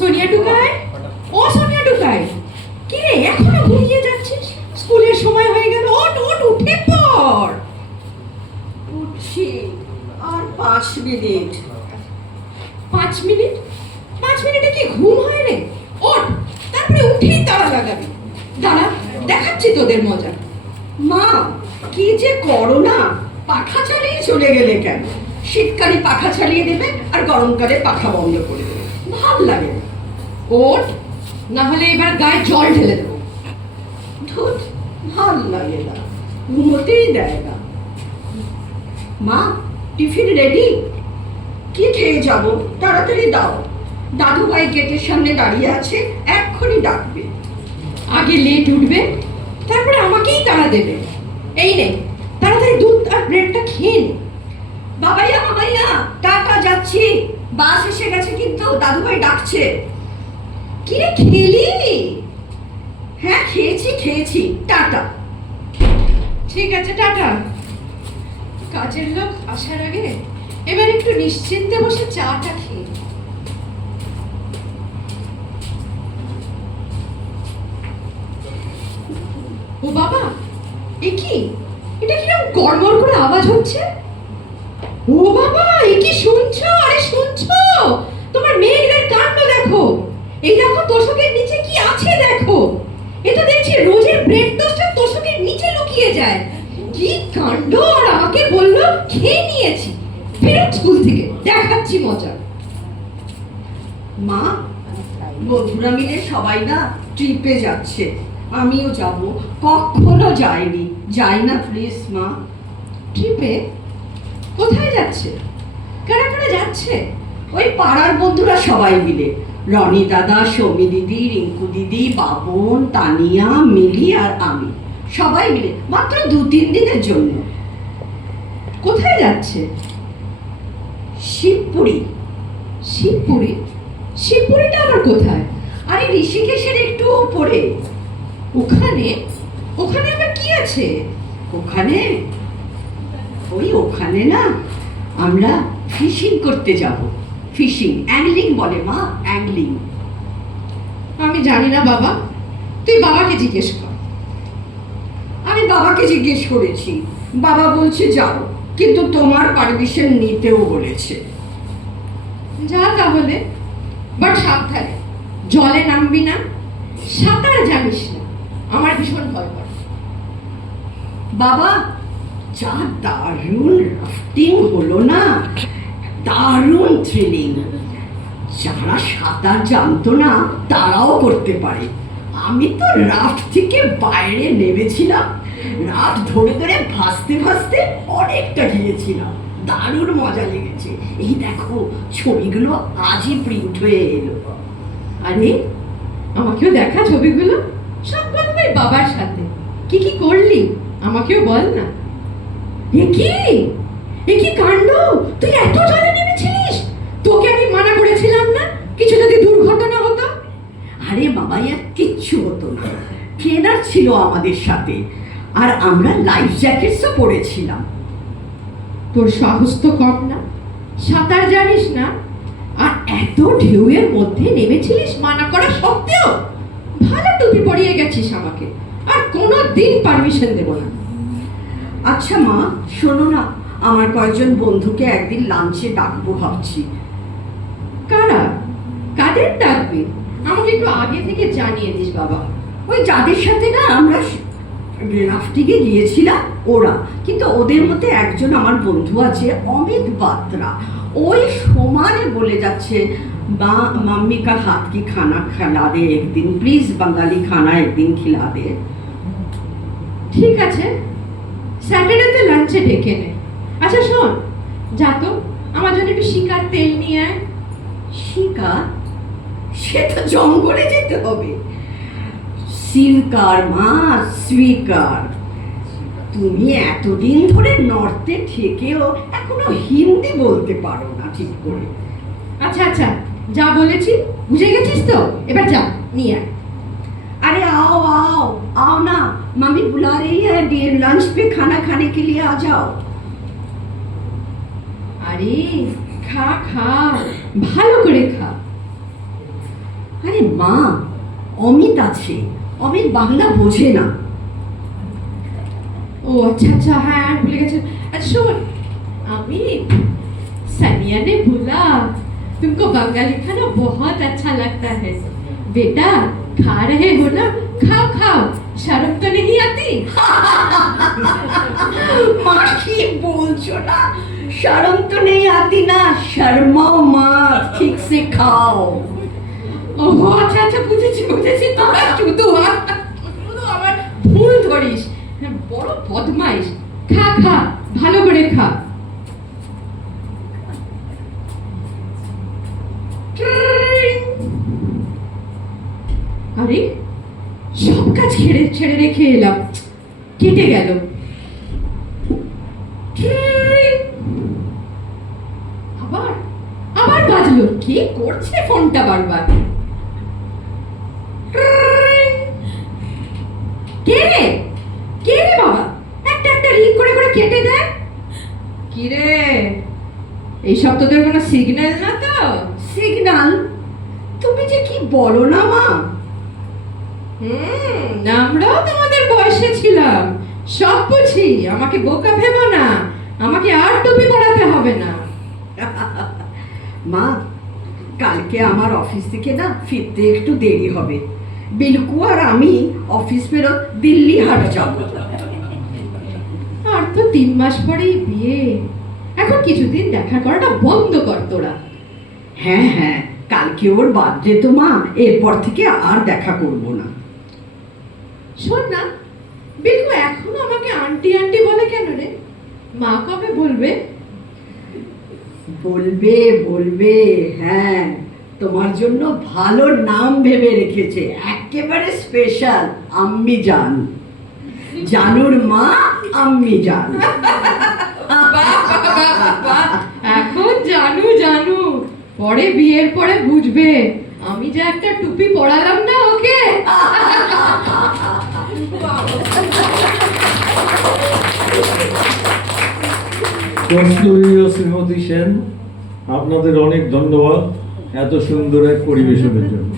সোনিয়া টুকাই, ও সোনিয়া টুকাই, কি রে এখনো ঘুমিয়ে যাচ্ছিস? স্কুলের সময় হয়ে গেল, ওঠ ওঠ, উঠে পড়। উঠছি, আর 5 মিনিট। 5 মিনিট? 5 মিনিটে কি ঘুম হয় রে? ওঠ, তারপরে উঠেই তাড়া লাগাবি। দাঁড়া, দেখাচ্ছি তোদের মজা। মা, কি যে করো না, পাখা চালিয়ে চলে গেলে কেন? শীতকালে পাখা চালিয়ে দেবে আর গরমকালে পাখা বন্ধ করে দেবে, ভাল লাগে না। ওঠ, না হলে এবার গায়ে জল ঢেলে দেবো। ধুত, ভাল লাগে না, ঘুমোতেই দেয় না। মা, টিফিন রেডি? কি খেয়ে যাব? তাড়াতাড়ি দাও। দাদু ভাই গেটের সামনে দাঁড়িয়ে আছে, এক্ষুনি ডাকবে। আগে লেট উঠবে, তারপরে আমাকেই তাড়া দেবে। এই নে, তাড়াতাড়ি দুধ আর ব্রেডটা খেয়ে নে। বাবাইয়া বাবাইয়া, টাটা, যাচ্ছি। বাস এসে গেছে, কিন্তু দাদু ভাই ডাকছে। কি রে, খেলি? হ্যাঁ, খেয়েছি, টাটা। ঠিক আছে, টাটা। কাজের লোক আসার আগে এবার একটু নিশ্চিন্তে বসে চাটা খেয়ে। ও বাবা, এ কি? এটা কিরকম গড়গড় করে আওয়াজ হচ্ছে? ও বাবা, এ কি শুনছো? আরে শুনছো? তোমার মেয়েদের কাণ্ড দেখো। এই দেখো, তোষকের নিচে কি আছে দেখো। এ তো দেখছি রোজের ব্রেড টোস্টটা তোষকের নিচে লুকিয়ে যায়। কি কাণ্ড! আর আমাকে বললো খেয়ে নিয়েছি। ফেরত স্কুল থেকে, দেখাচ্ছি মজা। মা, বন্ধুরা মিলে সবাই না ট্রিপে যাচ্ছে, আমিও যাব। কখনো যাইনি, যাই না প্লিজ মা। ট্রিপে? কোথায় যাচ্ছে? কারা কারা যাচ্ছে? ওই পাড়ার বন্ধুরা সবাই মিলে, রনি দাদা, সৌমি দিদি, রিঙ্কু দিদি, বাবন, তানিয়া, মিলি আর আমি, সবাই মিলে মাত্র 2-3 দিনের জন্য। কোথায় যাচ্ছে? শিবপুরি। শিবপুরি? শিবপুরিটা আবার কোথায়? আরে ঋষিকেশের একটু উপরে। ওখানে? ওখানে আবার কি আছে? ওখানে ওখানে না আমরা ফিশিং করতে যাব। ফিশিং, অ্যাংলিং বলে মা, অ্যাংলিং। আমি জানি না বাবা, তুই বাবাকে জিজ্ঞেস কর। আমি বাবাকে জিজ্ঞেস করেছি, বাবা বলছে যাও, কিন্তু তোমার পারমিশন নিতেও বলেছে। যা তাহলে, বাট সাবধানে, জলে নামবি না, সাঁতার জানিস না, আমার ভীষণ ভয় করে। বাবা, যা দারুণ রাফটিং হলো না, দারুণ থ্রিলিং। যারা সাঁতার জানতো না তারাও করতে পারে। আমি তো রাফট থেকে বাইরে নেমেছিলাম, রাফট ধরে ধরে ভাসতে ভাসতে অনেকটা গিয়েছিলাম, দারুণ মজা লেগেছে। এই দেখো, ছবিগুলো আজই প্রিন্ট হয়ে এলো। আরে, আমাকেও দেখা ছবিগুলো। সব গল্পই বাবার সাথে। কি কি করলি আমাকেও বল না। এ কি কাণ্ড! তুই এত জলে নেমেছিলিস? তোকে আমি মানা করেছিলাম না, কিছু যদি দুর্ঘটনা হতো? আরে বাবা, আর কিচ্ছু হতো না, ট্রেনার ছিল আমাদের সাথে, আর আমরা লাইফ জ্যাকেটসও পরেছিলাম। তোর সাহস তো কম না, সাঁতার জানিস না, আর এত ঢেউয়ের মধ্যে নেমেছিলিস মানা করা সত্ত্বেও। ভালো টুপি পরিয়ে গেছিস আমাকে, আর কোনো দিন পারমিশন দেব না। আচ্ছা মা, শোনো না, আমার কয়েকজন বন্ধুকে একদিন লাঞ্চে ডাকবো ভাবছি। কারা? কাদের ডাকবি? আমাকে একটু আগে থেকে জানিয়ে দিস বাবা। ওই যাদের সাথে না আমরা রাফটিংয়ে গিয়েছিলাম ওরা, কিন্তু ওদের মধ্যে একজন আমার বন্ধু আছে, অমিত বাত্রা। ওই সমানে বলে যাচ্ছে, মা मम्मी का हाथ की खाना खिला दे एक दिन प्लीज, बंगाली खाना एक दिन खिला दे। ঠিক আছে, স্যাটারডেতে লাঞ্চে ডেকে নে। আচ্ছা শোন, যা তো আমার জন্য একটু শিকার তেল নিয়ে আয়। শিকার? সে তো জঙ্গলে যেতে হবে। শিকার মা, স্বীকার। তুমি এতদিন ধরে নর্থে থেকেও এখনো হিন্দি বলতে পারো না ঠিক করে। আচ্ছা আচ্ছা, যা বলেছি বুঝে গেছিস তো, এবার যা নিয়ে আয়। अरे आओ आओ आओ ना, मम्मी बुला रही है, डियर लंच पे खाना खाने के लिए आ जाओ। আরে খা খা, ভালো করে খা। আরে মা, অমিত আছে, অমিত বাংলা বোঝে না। ओ अच्छा अच्छा हाँ भूल गए। अच्छा सुन अमित, सनिया ने बोला तुमको बंगाली खाना बहुत अच्छा लगता है। बेटा खा रहे हो ना, खाओ खाओ, शर्म तो नहीं आती? মা কি বলছো না, শরম তো নেই আতি না, শর্মাও মত, ঠিক সে খাও। ওহো আচ্ছা আচ্ছা বুঝেছি বুঝেছি, তোরা শুধু শুধু আমার ভুল ধরিস, বড় বদমাইশ। খা খা, ভালো করে খা। আরে সব কাজ ছেড়ে ছেড়ে রেখে এলাম, কেটে গেল। আবার আবার বাজলো, কে করছে ফোনটা বারবার? কে রে, কে রে বাবা, একটা একটা রিং করে করে কেটে দেয়। কি রে, এইসব তোদের কোনো সিগন্যাল না তো? সিগন্যাল? তুমি যে কি বলো না মা। আমরাও তোমাদের বয়সে ছিলাম, সব বুঝি, আমাকে বোকা ভেবো না, আমাকে আর টুপি পরাতে হবে না। মা, কালকে আমার অফিস থেকে না ফিরতে একটু দেরি হবে। বিলকু আর আমি অফিস ফেরত দিল্লি হাট যাব। আর তো 3 মাস পরেই বিয়ে, এখন কিছুদিন দেখা করাটা বন্ধ কর তোরা। হ্যাঁ হ্যাঁ, কালকে ওর বার্থডে তো মা, এরপর থেকে আর দেখা করব না। শোন না, বিলকু এখনো আমাকে আন্টি আন্টি বলে কেন রে? মা কবে বলবে? বলবে বলবে, হ্যাঁ, তোমার জন্য ভালো নাম ভেবে রেখেছে, একেবারে স্পেশাল, আম্মি জান। জানুর মা আম্মি জান। এখন জানু জানু, পরে বিয়ের পরে বুঝবে আমি যে একটা টুপি পরালাম না ওকে। কস্তুরী ও শ্রীমতী সেন, আপনাদের অনেক ধন্যবাদ এত সুন্দর এক পরিবেশনের জন্য।